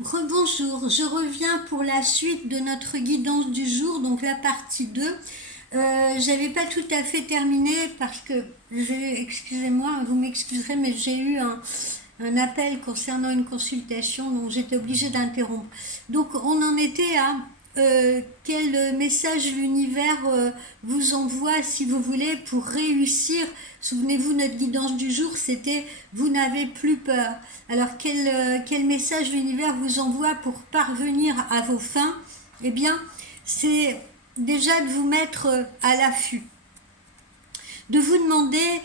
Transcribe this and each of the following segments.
Rebonjour, je reviens pour la suite de notre guidance du jour, donc la partie 2. J'avais pas tout à fait terminé parce que, excusez-moi, vous m'excuserez, mais j'ai eu un appel concernant une consultation, donc j'étais obligée d'interrompre. Donc on en était à quel message l'univers vous envoie, si vous voulez, pour réussir. Souvenez-vous, notre guidance du jour, c'était vous n'avez plus peur. Alors quel message l'univers vous envoie pour parvenir à vos fins? Eh bien, c'est déjà de vous mettre à l'affût, de vous demander,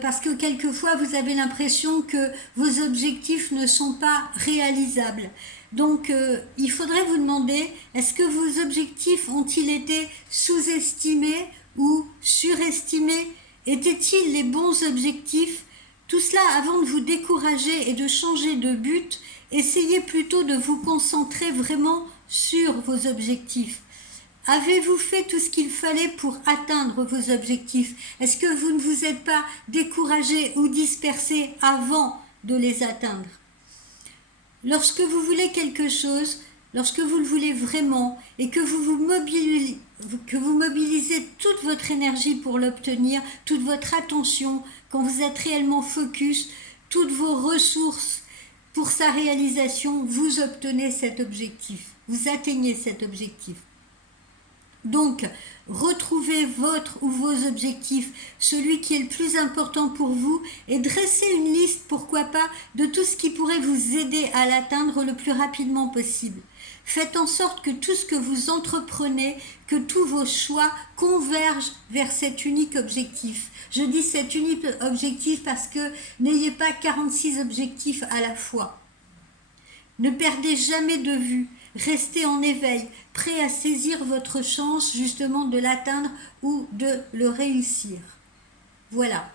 parce que quelquefois vous avez l'impression que vos objectifs ne sont pas réalisables. Donc il faudrait vous demander, est-ce que vos objectifs ont-ils été sous-estimés ou surestimés? Étaient-ils les bons objectifs? Tout cela, avant de vous décourager et de changer de but, essayez plutôt de vous concentrer vraiment sur vos objectifs. Avez-vous fait tout ce qu'il fallait pour atteindre vos objectifs? Est-ce que vous ne vous êtes pas découragé ou dispersé avant de les atteindre? Lorsque vous voulez quelque chose, lorsque vous le voulez vraiment et que vous mobilisez toute votre énergie pour l'obtenir, toute votre attention, quand vous êtes réellement focus, toutes vos ressources pour sa réalisation, vous obtenez cet objectif, vous atteignez cet objectif. Donc, retrouvez votre ou vos objectifs, celui qui est le plus important pour vous, et dressez une liste, pourquoi pas, de tout ce qui pourrait vous aider à l'atteindre le plus rapidement possible. Faites en sorte que tout ce que vous entreprenez, que tous vos choix convergent vers cet unique objectif. Je dis cet unique objectif parce que n'ayez pas 46 objectifs à la fois. Ne perdez jamais de vue. Restez en éveil, prêt à saisir votre chance justement de l'atteindre ou de le réussir. Voilà.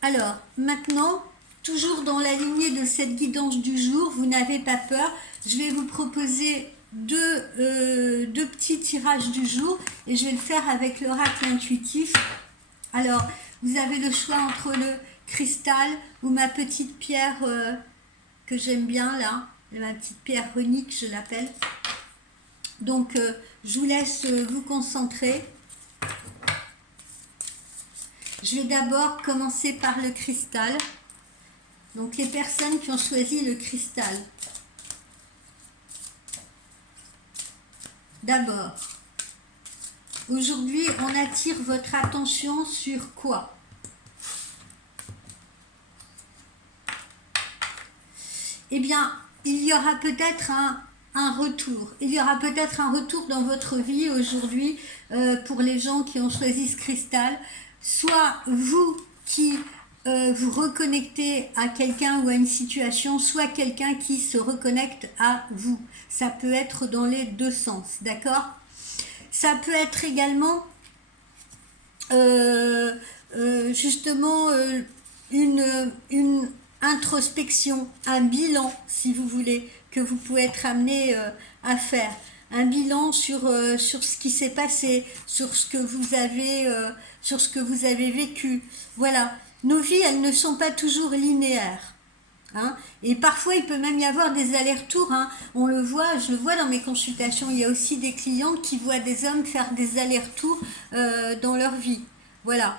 Alors, maintenant, toujours dans la lignée de cette guidance du jour, vous n'avez pas peur, je vais vous proposer deux petits tirages du jour et je vais le faire avec l'oracle intuitif. Alors, vous avez le choix entre le cristal ou ma petite pierre que j'aime bien là. Ma petite pierre runique, je l'appelle. Donc, je vous laisse vous concentrer. Je vais d'abord commencer par le cristal. Donc, les personnes qui ont choisi le cristal. D'abord, aujourd'hui, on attire votre attention sur quoi? Eh bien, il y aura peut-être un retour. Il y aura peut-être un retour dans votre vie aujourd'hui pour les gens qui ont choisi ce cristal. Soit vous qui vous reconnectez à quelqu'un ou à une situation, soit quelqu'un qui se reconnecte à vous. Ça peut être dans les deux sens, d'accord? Ça peut être également justement une introspection, un bilan, si vous voulez, que vous pouvez être amené à faire. Un bilan sur ce qui s'est passé, sur ce que vous avez vécu. Voilà. Nos vies, elles ne sont pas toujours linéaires. Hein, et parfois, il peut même y avoir des allers-retours. Hein. On le voit, je le vois dans mes consultations. Il y a aussi des clientes qui voient des hommes faire des allers-retours dans leur vie. Voilà.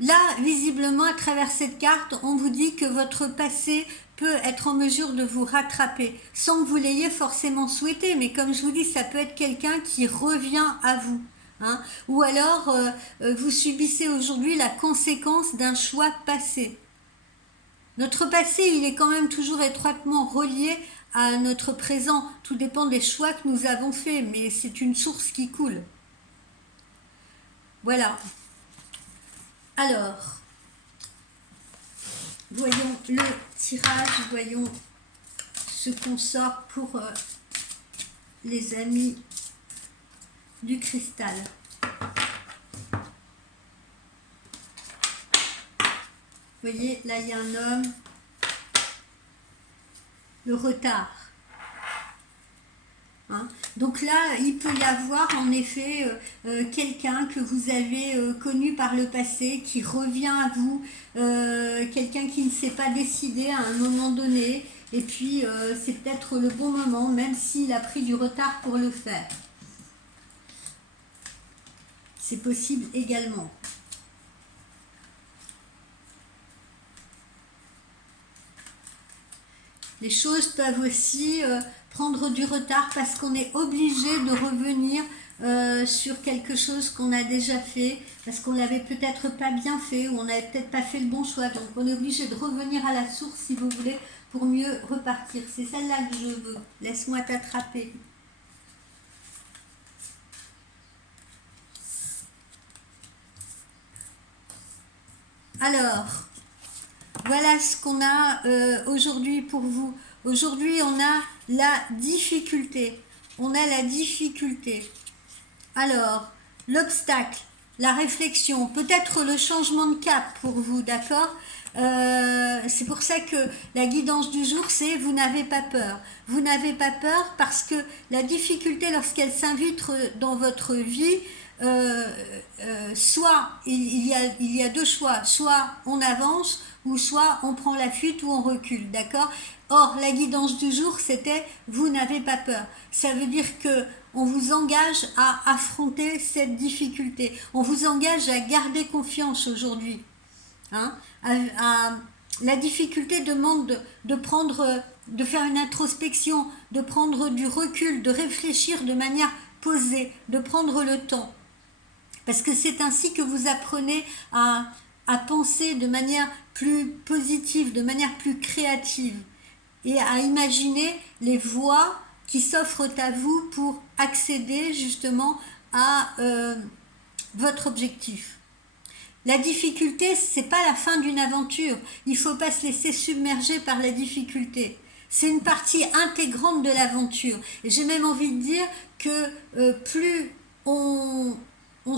Là, visiblement, à travers cette carte, on vous dit que votre passé peut être en mesure de vous rattraper, sans que vous l'ayez forcément souhaité. Mais comme je vous dis, ça peut être quelqu'un qui revient à vous. Hein. Ou alors, vous subissez aujourd'hui la conséquence d'un choix passé. Notre passé, il est quand même toujours étroitement relié à notre présent. Tout dépend des choix que nous avons faits, mais c'est une source qui coule. Voilà. Alors, voyons le tirage, voyons ce qu'on sort pour les amis du cristal. Vous voyez, là il y a un homme, le retard. Hein. Donc là, il peut y avoir en effet quelqu'un que vous avez connu par le passé qui revient à vous, quelqu'un qui ne s'est pas décidé à un moment donné, et puis c'est peut-être le bon moment, même s'il a pris du retard pour le faire. C'est possible également. Les choses peuvent aussi prendre du retard parce qu'on est obligé de revenir sur quelque chose qu'on a déjà fait, parce qu'on l'avait peut-être pas bien fait, ou on n'avait peut-être pas fait le bon choix. Donc on est obligé de revenir à la source, si vous voulez, pour mieux repartir. C'est celle-là que je veux. Laisse-moi t'attraper. Alors, voilà ce qu'on a aujourd'hui pour vous. Aujourd'hui, on a la difficulté. On a la difficulté. Alors, l'obstacle, la réflexion, peut-être le changement de cap pour vous, d'accord? C'est pour ça que la guidance du jour, c'est vous n'avez pas peur. Vous n'avez pas peur parce que la difficulté, lorsqu'elle s'invite dans votre vie, soit il y a deux choix, soit on avance ou soit on prend la fuite ou on recule, d'accord? Or, la guidance du jour, c'était vous n'avez pas peur. Ça veut dire que on vous engage à affronter cette difficulté. On vous engage à garder confiance aujourd'hui. Hein? La difficulté demande de faire une introspection, de prendre du recul, de réfléchir de manière posée, de prendre le temps. Parce que c'est ainsi que vous apprenez à penser de manière plus positive, de manière plus créative, et à imaginer les voies qui s'offrent à vous pour accéder justement à votre objectif. La difficulté, c'est pas la fin d'une aventure. Il faut pas se laisser submerger par la difficulté. C'est une partie intégrante de l'aventure. Et j'ai même envie de dire que plus on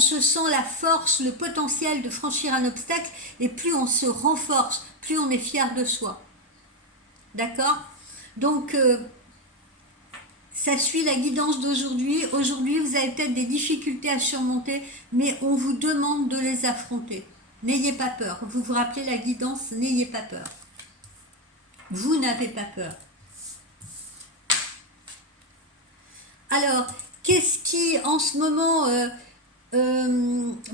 se sent la force, le potentiel de franchir un obstacle, et plus on se renforce, plus on est fier de soi. D'accord? Donc, ça suit la guidance d'aujourd'hui. Aujourd'hui, vous avez peut-être des difficultés à surmonter, mais on vous demande de les affronter. N'ayez pas peur. Vous vous rappelez la guidance, n'ayez pas peur. Vous n'avez pas peur. Alors, qu'est-ce qui, en ce moment,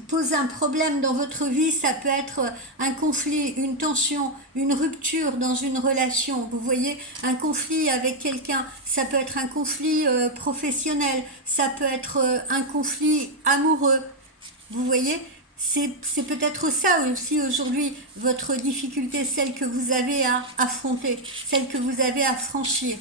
pose un problème dans votre vie? Ça peut être un conflit, une tension, une rupture dans une relation. Vous voyez, un conflit avec quelqu'un, ça peut être un conflit professionnel, ça peut être un conflit amoureux. Vous voyez, c'est peut-être ça aussi aujourd'hui votre difficulté, celle que vous avez à affronter, celle que vous avez à franchir.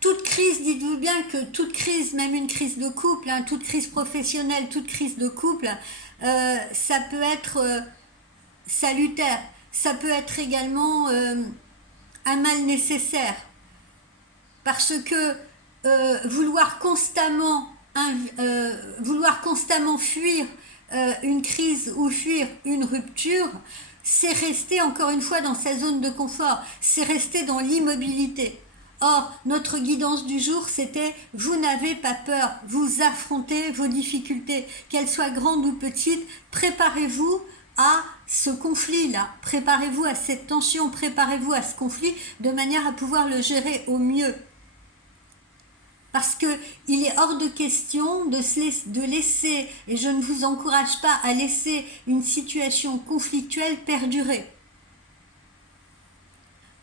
Toute crise, dites-vous bien que toute crise, même une crise de couple, hein, toute crise professionnelle, toute crise de couple, ça peut être salutaire, ça peut être également un mal nécessaire. Parce que vouloir constamment fuir une crise ou fuir une rupture, c'est rester encore une fois dans sa zone de confort, c'est rester dans l'immobilité. Or, notre guidance du jour, c'était « Vous n'avez pas peur, vous affrontez vos difficultés, qu'elles soient grandes ou petites, préparez-vous à ce conflit-là, préparez-vous à cette tension, préparez-vous à ce conflit de manière à pouvoir le gérer au mieux. » Parce qu'il est hors de question de laisser, et je ne vous encourage pas à laisser une situation conflictuelle perdurer.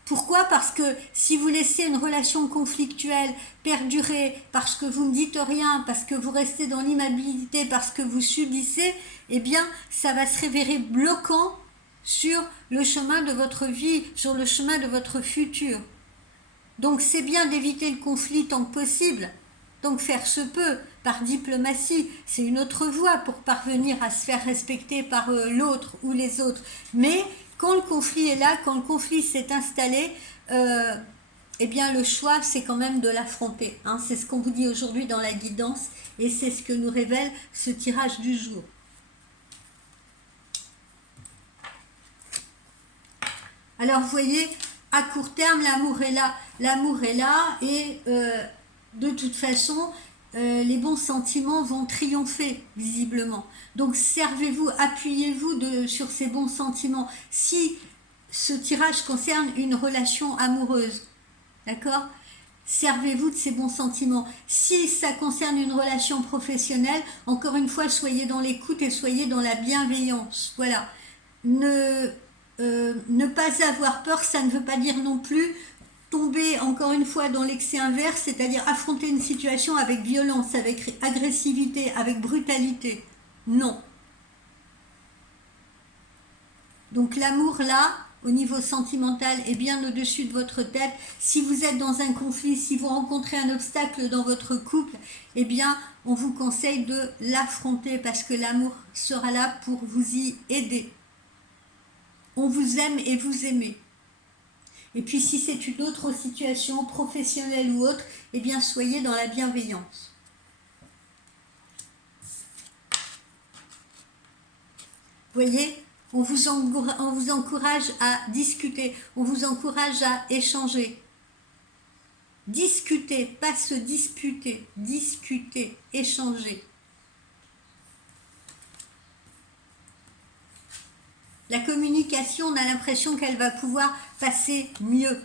Pourquoi? Parce que si vous laissez une relation conflictuelle perdurer, parce que vous ne dites rien, parce que vous restez dans l'immobilité, parce que vous subissez, eh bien, ça va se révéler bloquant sur le chemin de votre vie, sur le chemin de votre futur. Donc, c'est bien d'éviter le conflit tant que possible. Donc, faire se peut, par diplomatie, c'est une autre voie pour parvenir à se faire respecter par l'autre ou les autres. Mais quand le conflit est là, quand le conflit s'est installé, eh bien le choix c'est quand même de l'affronter. Hein. C'est ce qu'on vous dit aujourd'hui dans la guidance et c'est ce que nous révèle ce tirage du jour. Alors vous voyez, à court terme, l'amour est là. L'amour est là et de toute façon, les bons sentiments vont triompher visiblement. Donc servez-vous, appuyez-vous sur ces bons sentiments. Si ce tirage concerne une relation amoureuse, d'accord? Servez-vous de ces bons sentiments. Si ça concerne une relation professionnelle, encore une fois, soyez dans l'écoute et soyez dans la bienveillance. Voilà. Ne pas avoir peur, ça ne veut pas dire non plus tomber encore une fois dans l'excès inverse, c'est-à-dire affronter une situation avec violence, avec agressivité, avec brutalité. Non. Donc l'amour là, au niveau sentimental, est bien au-dessus de votre tête. Si vous êtes dans un conflit, si vous rencontrez un obstacle dans votre couple, eh bien, on vous conseille de l'affronter parce que l'amour sera là pour vous y aider. On vous aime et vous aimez. Et puis si c'est une autre situation professionnelle ou autre, eh bien soyez dans la bienveillance. Voyez, on vous encourage à discuter, on vous encourage à échanger. Discuter, pas se disputer, discuter, échanger. La communication, on a l'impression qu'elle va pouvoir passer mieux.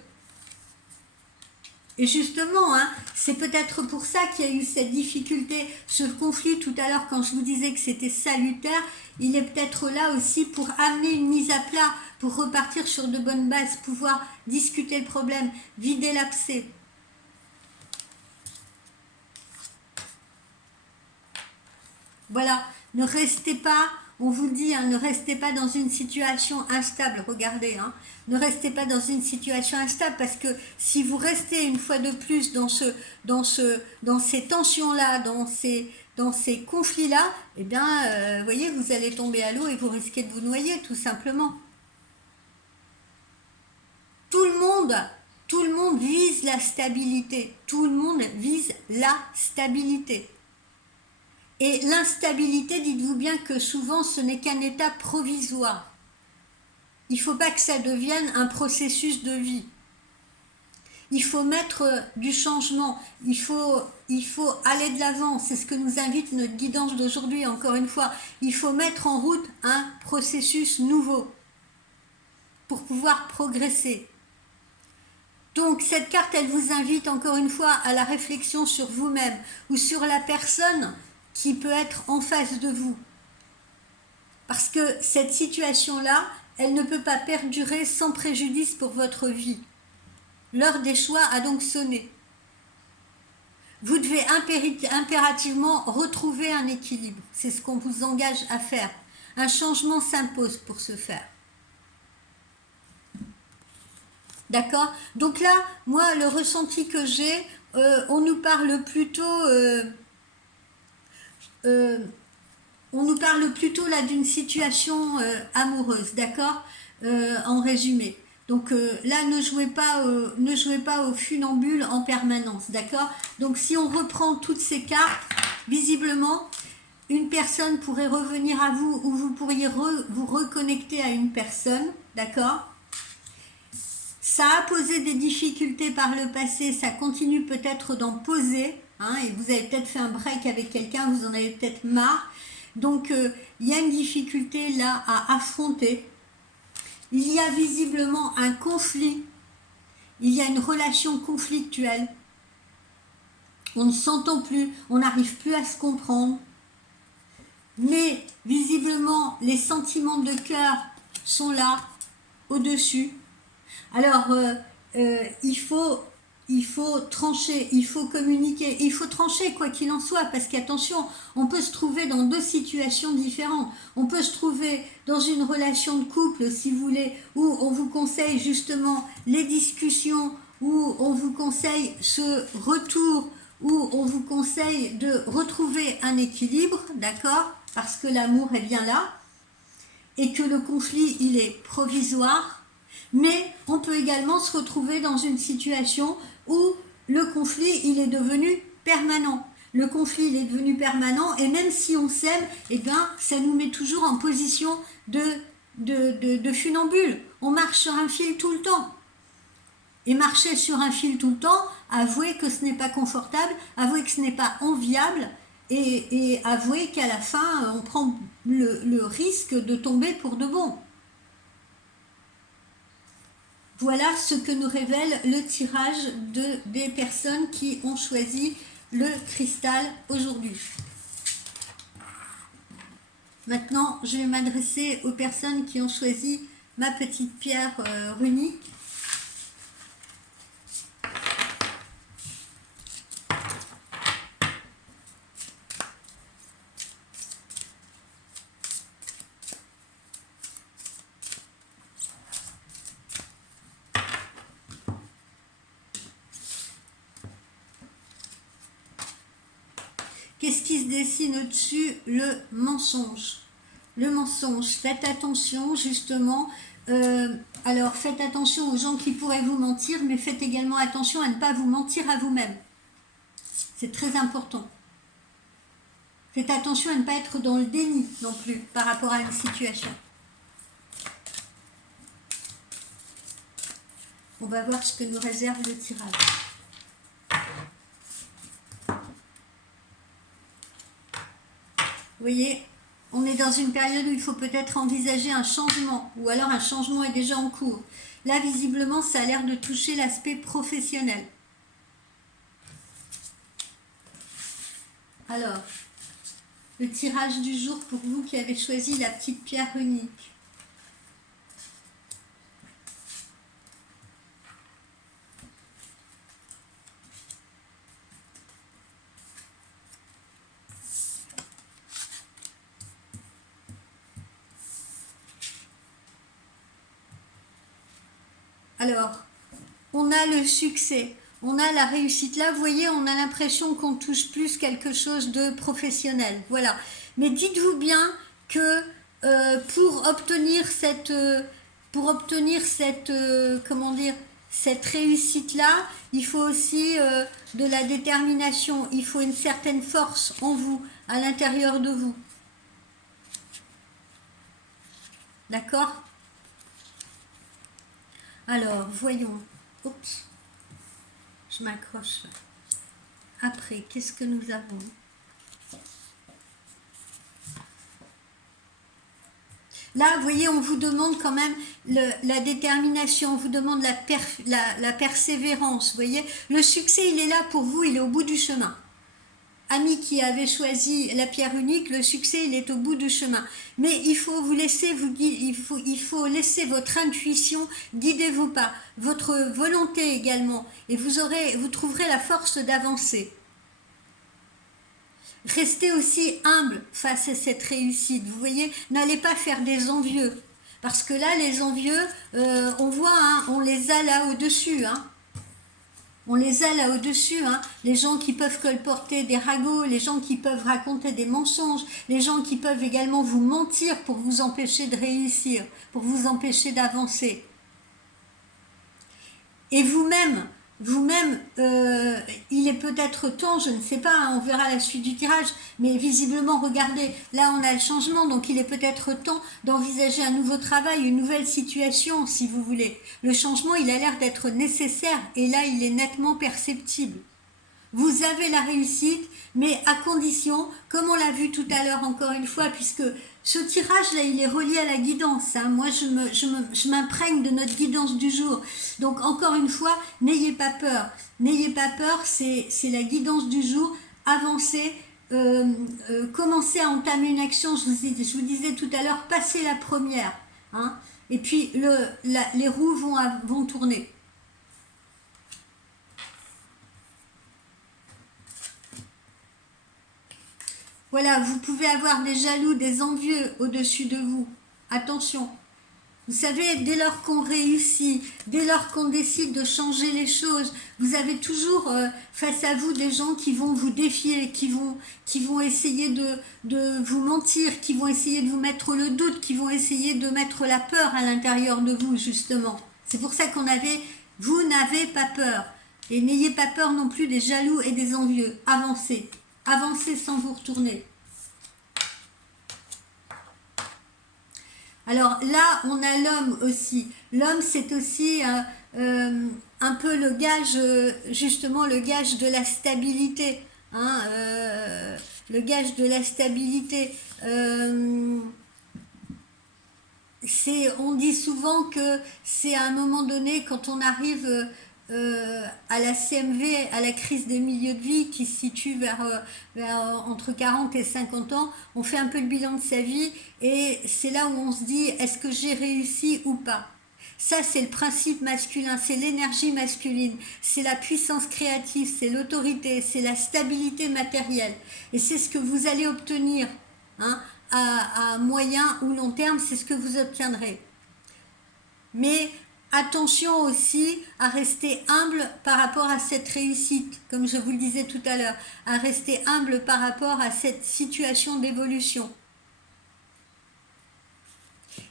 Et justement, hein, c'est peut-être pour ça qu'il y a eu cette difficulté, ce conflit tout à l'heure quand je vous disais que c'était salutaire, il est peut-être là aussi pour amener une mise à plat, pour repartir sur de bonnes bases, pouvoir discuter le problème, vider l'abcès. Voilà, ne restez pas, on vous dit, hein, ne restez pas dans une situation instable, regardez, hein, ne restez pas dans une situation instable parce que si vous restez une fois de plus dans ces tensions-là, dans ces conflits-là, eh bien, vous voyez, vous allez tomber à l'eau et vous risquez de vous noyer, tout simplement. Tout le monde vise la stabilité, tout le monde vise la stabilité. Et l'instabilité, dites-vous bien que souvent ce n'est qu'un état provisoire. Il ne faut pas que ça devienne un processus de vie. Il faut mettre du changement, il faut aller de l'avant, c'est ce que nous invite notre guidance d'aujourd'hui, encore une fois. Il faut mettre en route un processus nouveau pour pouvoir progresser. Donc cette carte, elle vous invite encore une fois à la réflexion sur vous-même ou sur la personne qui peut être en face de vous. Parce que cette situation-là, elle ne peut pas perdurer sans préjudice pour votre vie. L'heure des choix a donc sonné. Vous devez impérativement retrouver un équilibre. C'est ce qu'on vous engage à faire. Un changement s'impose pour ce faire. D'accord? Donc là, moi, le ressenti que j'ai, on nous parle plutôt... on nous parle plutôt là d'une situation amoureuse, d'accord, en résumé. Donc là, ne jouez pas au funambule en permanence, d'accord. Donc si on reprend toutes ces cartes, visiblement, une personne pourrait revenir à vous ou vous pourriez vous reconnecter à une personne, d'accord. Ça a posé des difficultés par le passé, ça continue peut-être d'en poser, hein, et vous avez peut-être fait un break avec quelqu'un, vous en avez peut-être marre. Donc, il y a une difficulté là à affronter. Il y a visiblement un conflit. Il y a une relation conflictuelle. On ne s'entend plus, on n'arrive plus à se comprendre. Mais visiblement, les sentiments de cœur sont là, au-dessus. Alors, il faut trancher, il faut communiquer, il faut trancher quoi qu'il en soit, parce qu'attention, on peut se trouver dans deux situations différentes. On peut se trouver dans une relation de couple, si vous voulez, où on vous conseille justement les discussions, où on vous conseille ce retour, où on vous conseille de retrouver un équilibre, d'accord, parce que l'amour est bien là, et que le conflit, il est provisoire. Mais on peut également se retrouver dans une situation où le conflit, il est devenu permanent. Le conflit, il est devenu permanent et même si on s'aime, eh bien, ça nous met toujours en position de funambule. On marche sur un fil tout le temps. Et marcher sur un fil tout le temps, avouez que ce n'est pas confortable, avouez que ce n'est pas enviable et avouez qu'à la fin, on prend le risque de tomber pour de bon. Voilà ce que nous révèle le tirage des personnes qui ont choisi le cristal aujourd'hui. Maintenant, je vais m'adresser aux personnes qui ont choisi ma petite pierre runique. Qu'est-ce qui se dessine au-dessus? Le mensonge. Le mensonge. Faites attention, justement. Alors, faites attention aux gens qui pourraient vous mentir, mais faites également attention à ne pas vous mentir à vous-même. C'est très important. Faites attention à ne pas être dans le déni non plus par rapport à une situation. On va voir ce que nous réserve le tirage. Vous voyez, on est dans une période où il faut peut-être envisager un changement, ou alors un changement est déjà en cours. Là, visiblement, ça a l'air de toucher l'aspect professionnel. Alors, le tirage du jour pour vous qui avez choisi la petite pierre unique. Alors, on a le succès, on a la réussite. Là, vous voyez, on a l'impression qu'on touche plus quelque chose de professionnel. Voilà. Mais dites-vous bien que pour obtenir cette comment dire, cette réussite-là, il faut aussi de la détermination. Il faut une certaine force en vous, à l'intérieur de vous. D'accord ? Alors, voyons. Oups. Je m'accroche. Après, qu'est-ce que nous avons? Là, vous voyez, on vous demande quand même la détermination, on vous demande la persévérance. Vous voyez, le succès, il est là pour vous, il est au bout du chemin. Amis qui avaient choisi la pierre unique, le succès, il est au bout du chemin. Mais il faut vous laisser, il faut laisser votre intuition guider vos pas, votre volonté également, et vous trouverez la force d'avancer. Restez aussi humble face à cette réussite. Vous voyez, n'allez pas faire des envieux, parce que là, les envieux, on voit, hein, on les a là au-dessus, hein. On les a là au-dessus, hein. Les gens qui peuvent colporter des ragots, les gens qui peuvent raconter des mensonges, les gens qui peuvent également vous mentir pour vous empêcher de réussir, pour vous empêcher d'avancer. Et vous-même, il est peut-être temps, je ne sais pas, hein, on verra la suite du tirage, mais visiblement, regardez, là on a le changement, donc il est peut-être temps d'envisager un nouveau travail, une nouvelle situation, si vous voulez. Le changement, il a l'air d'être nécessaire, et là, il est nettement perceptible. Vous avez la réussite, mais à condition, comme on l'a vu tout à l'heure encore une fois, puisque ce tirage-là, il est relié à la guidance. Hein. Moi, je m'imprègne de notre guidance du jour. Donc, encore une fois, n'ayez pas peur. N'ayez pas peur, c'est la guidance du jour. Avancez, commencez à entamer une action. Je vous disais tout à l'heure, passez la première. Hein. Et puis, les roues vont tourner. Voilà, vous pouvez avoir des jaloux, des envieux au-dessus de vous. Attention. Vous savez, dès lors qu'on réussit, dès lors qu'on décide de changer les choses, vous avez toujours face à vous des gens qui vont vous défier, qui vont essayer de vous mentir, qui vont essayer de vous mettre le doute, qui vont essayer de mettre la peur à l'intérieur de vous, justement. C'est pour ça vous n'avez pas peur. Et n'ayez pas peur non plus des jaloux et des envieux. Avancez. Avancez sans vous retourner. Alors là, on a l'homme aussi. L'homme, c'est aussi un peu le gage, justement le gage de la stabilité. Hein, le gage de la stabilité. on dit souvent que c'est à un moment donné, quand on arrive à la CMV, à la crise des milieux de vie, qui se situe vers entre 40 et 50 ans, on fait un peu le bilan de sa vie et c'est là où on se dit, est-ce que j'ai réussi ou pas? Ça, c'est le principe masculin, c'est l'énergie masculine, c'est la puissance créative, c'est l'autorité, c'est la stabilité matérielle. Et c'est ce que vous allez obtenir, hein, à moyen ou long terme, c'est ce que vous obtiendrez. Mais attention aussi à rester humble par rapport à cette réussite, comme je vous le disais tout à l'heure, à rester humble par rapport à cette situation d'évolution.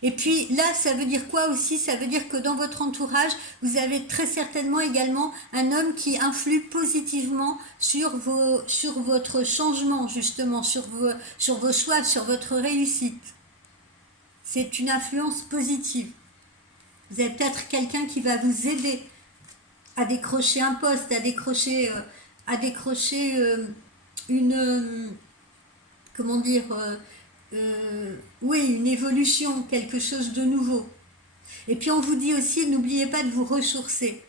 Et puis là, ça veut dire quoi aussi? Ça veut dire que dans votre entourage, vous avez très certainement également un homme qui influe positivement sur votre changement, justement, sur vos choix, sur votre réussite. C'est une influence positive. Vous avez peut-être quelqu'un qui va vous aider à décrocher un poste, à décrocher comment dire, oui, une évolution, quelque chose de nouveau. Et puis on vous dit aussi, n'oubliez pas de vous ressourcer.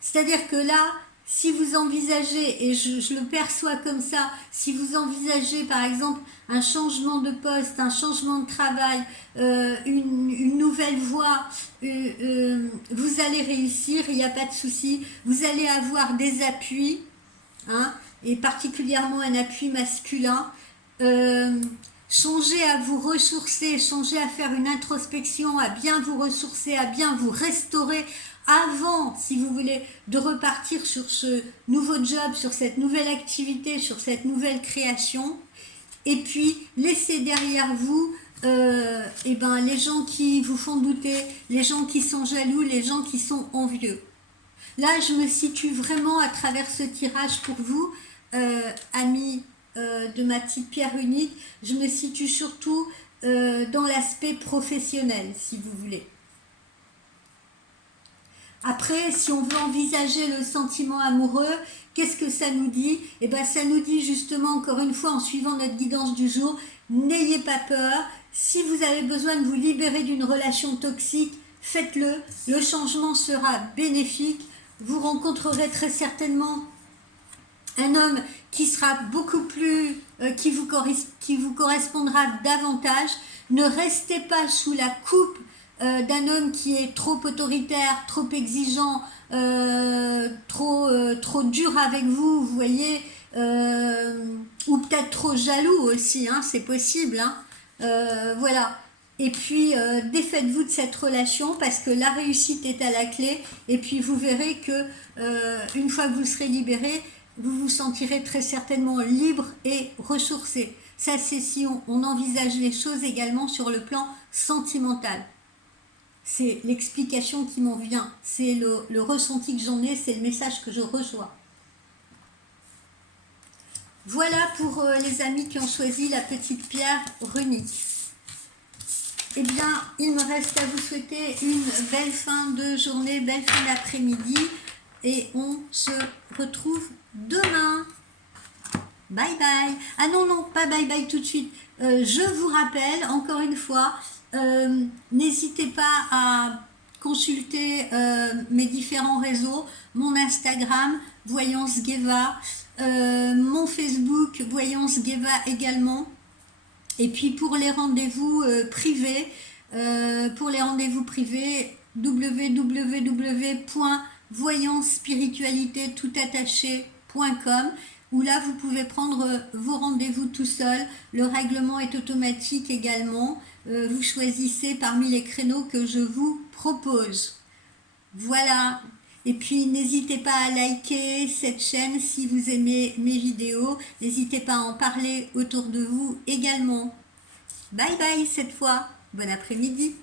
C'est-à-dire que là, si vous envisagez, et je le perçois comme ça, si vous envisagez par exemple un changement de poste, un changement de travail, une nouvelle voie, vous allez réussir, il n'y a pas de souci, vous allez avoir des appuis, hein, et particulièrement un appui masculin. Songez à vous ressourcer, songez à faire une introspection, à bien vous ressourcer, à bien vous restaurer avant, si vous voulez, de repartir sur ce nouveau job, sur cette nouvelle activité, sur cette nouvelle création. Et puis, laissez derrière vous les gens qui vous font douter, les gens qui sont jaloux, les gens qui sont envieux. Là, je me situe vraiment à travers ce tirage pour vous, amis de ma petite pierre unique. Je me situe surtout dans l'aspect professionnel, si vous voulez. Après, si on veut envisager le sentiment amoureux, qu'est-ce que ça nous dit? Eh bien, ça nous dit justement, encore une fois, en suivant notre guidance du jour, n'ayez pas peur. Si vous avez besoin de vous libérer d'une relation toxique, faites-le. Le changement sera bénéfique. Vous rencontrerez très certainement un homme qui sera beaucoup plus, qui vous correspondra davantage. Ne restez pas sous la coupe d'un homme qui est trop autoritaire, trop exigeant, trop dur avec vous, vous voyez, ou peut-être trop jaloux aussi, hein, c'est possible, hein, voilà. Et puis défaites-vous de cette relation parce que la réussite est à la clé. Et puis vous verrez que une fois que vous serez libéré, vous vous sentirez très certainement libre et ressourcé. Ça, c'est si on envisage les choses également sur le plan sentimental. C'est l'explication qui m'en vient, c'est le ressenti que j'en ai, c'est le message que je reçois. Voilà pour les amis qui ont choisi la petite pierre runique. Eh bien, il me reste à vous souhaiter une belle fin de journée, belle fin d'après-midi, et on se retrouve demain. Bye bye. Ah non, non, pas bye bye tout de suite. Je vous rappelle, encore une fois, n'hésitez pas à consulter mes différents réseaux, mon Instagram, Voyance Gueva, mon Facebook, Voyance Gueva également. Et puis pour les rendez-vous privés, www.voyancespiritualité.com, où là vous pouvez prendre vos rendez-vous tout seul. Le règlement est automatique également. Vous choisissez parmi les créneaux que je vous propose. Voilà. Et puis n'hésitez pas à liker cette chaîne si vous aimez mes vidéos. N'hésitez pas à en parler autour de vous également. Bye bye cette fois. Bon après-midi.